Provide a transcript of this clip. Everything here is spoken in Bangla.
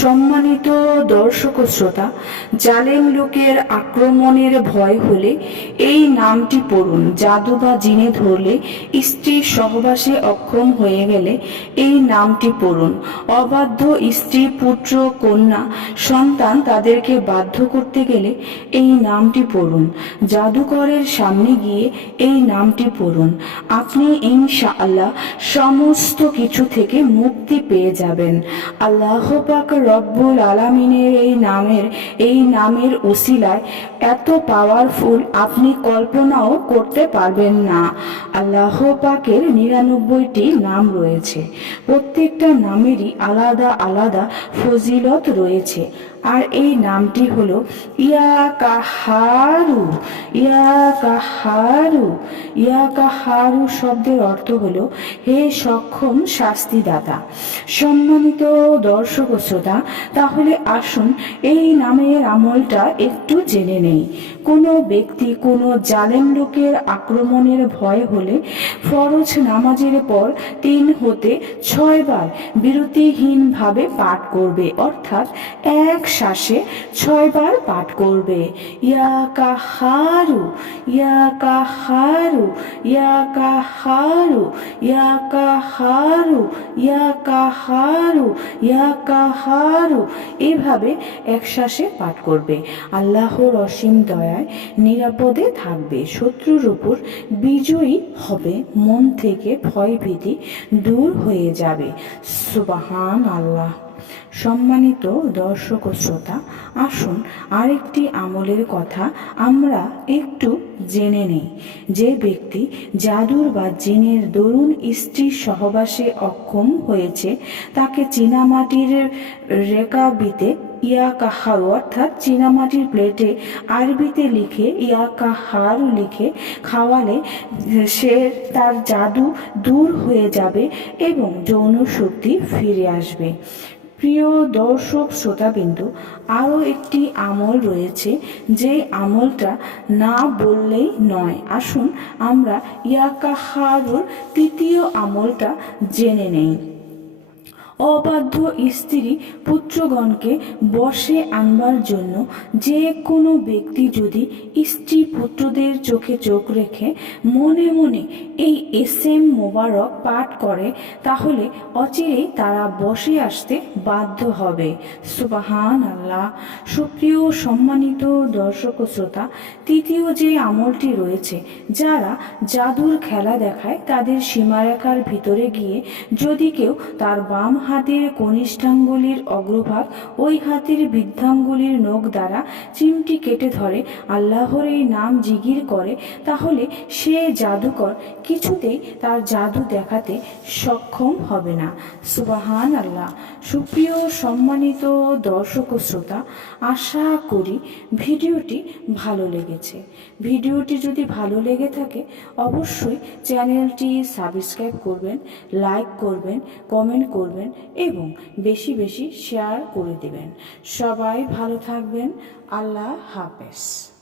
সম্মানিত দর্শক শ্রোতা, জালেম লোকের আক্রমণের ভয় হলে এই নামটি পড়ুন। জাদু বা জিনে ধরলে স্ত্রী সহবাসে অক্ষম হয়ে গেলে এই নামটি পড়ুন। অবাধ্য স্ত্রী, পুত্র, কন্যা, সন্তান তাদেরকে বাধ্য করতে গেলে এই নামটি পড়ুন। জাদুকরের সামনে গিয়ে এই নামটি পড়ুন। আপনি ইনশাআল্লাহ সমস্ত কিছু থেকে মুক্তি পেয়ে যাবেন। আল্লাহ রব্বুল আলামিনের এই নামের এই নামের ওসিলায় এত পাওয়ারফুল আপনি কল্পনাও করতে পারবেন না। আল্লাহ পাকের নিরানব্বইটি নাম রয়েছে। প্রত্যেকটা নামেরই আলাদা আলাদা ফজিলত রয়েছে। আর এই নামটি হলো ইয়া কাহারু ইয়া কাহারু ইয়া কাহারু শব্দের অর্থ হলো হে সক্ষম শাস্তিদাতা। সম্মানিত দর্শক ও শ্রোতা তাহলে আসুন এই নামের আমলটা একটু জেনে নেই। কোনো ব্যক্তি কোনো জালেম লোকের আক্রমণের ভয় হলে ফরজ নামাজের পর তিন হতে ছয়বার বিরতিহীনভাবে পাঠ করবে, অর্থাৎ এক শ্বাসে ছয়বার পাঠ করবে। ইয়া কাহারু ইয়া কাহারু ইয়া কাহারু ইয়া কাহারু ইয়া কাহারু ইয়া কাহারু। এভাবে একশ্বাসে পাঠ করবে। আল্লাহর অসীম দয়ায় নিরাপদে থাকবে। শত্রুর উপর বিজয়ী হবে। মন থেকে ভয়ভীতি দূর হয়ে যাবে। সুবাহান আল্লাহ সম্মানিত দর্শক ও শ্রোতা, আসুন আরেকটি আমলের কথা আমরা একটু জেনে নেই। যে ব্যক্তি জাদুর বা জিনের দরুন স্ত্রী সহবাসে অক্ষম হয়েছে, তাকে চীনামাটির রেকাবিতে ইয়া কাহার অর্থাৎ চীনামাটির প্লেটে আরবিতে লিখে ইয়া কাহারু লিখে খাওয়ালে সে তার জাদু দূর হয়ে যাবে এবং যৌন শক্তি ফিরে আসবে। প্রিয় দর্শক শ্রোতাবিন্দু, আরও একটি আমল রয়েছে যে আমলটা না বললেই নয়। আসুন আমরা ইয়াকাহারুর তৃতীয় আমলটা জেনে নেই। অবাধ্য স্ত্রী পুত্রগণকে বসে আনবার জন্য যে কোনো ব্যক্তি যদি স্ত্রী পুত্রদের চোখে চোখ রেখে মনে মনে এই এস এম মোবারক পাঠ করে, তাহলে অচিরেই তারা বসে আসতে বাধ্য হবে। সুবাহান আল্লাহ। সুপ্রিয় সম্মানিত দর্শক শ্রোতা, তৃতীয় যে আমলটি রয়েছে, যারা জাদুর খেলা দেখায়, তাদের সীমারেখার ভিতরে গিয়ে যদি কেউ তার বাম হাতের কনিষ্ঠাঙ্গুলির অগ্রভাগ ওই হাতের বৃদ্ধাঙ্গুলির নখ দ্বারা চিমটি কেটে ধরে, আল্লাহর এই নাম জিগির করে, তাহলে সে জাদুকর কিছুতেই তার জাদু দেখাতে সক্ষম হবে না। সুবাহান আল্লাহ সুপ্রিয় সম্মানিত দর্শক ও শ্রোতা, আশা করি ভিডিওটি ভালো লেগেছে। ভিডিওটি যদি ভালো লেগে থাকে, অবশ্যই চ্যানেলটি সাবস্ক্রাইব করবেন, লাইক করবেন, কমেন্ট করবেন এবং বেশি বেশি শেয়ার করে দেবেন। সবাই ভালো থাকবেন। আল্লাহ হাফেজ।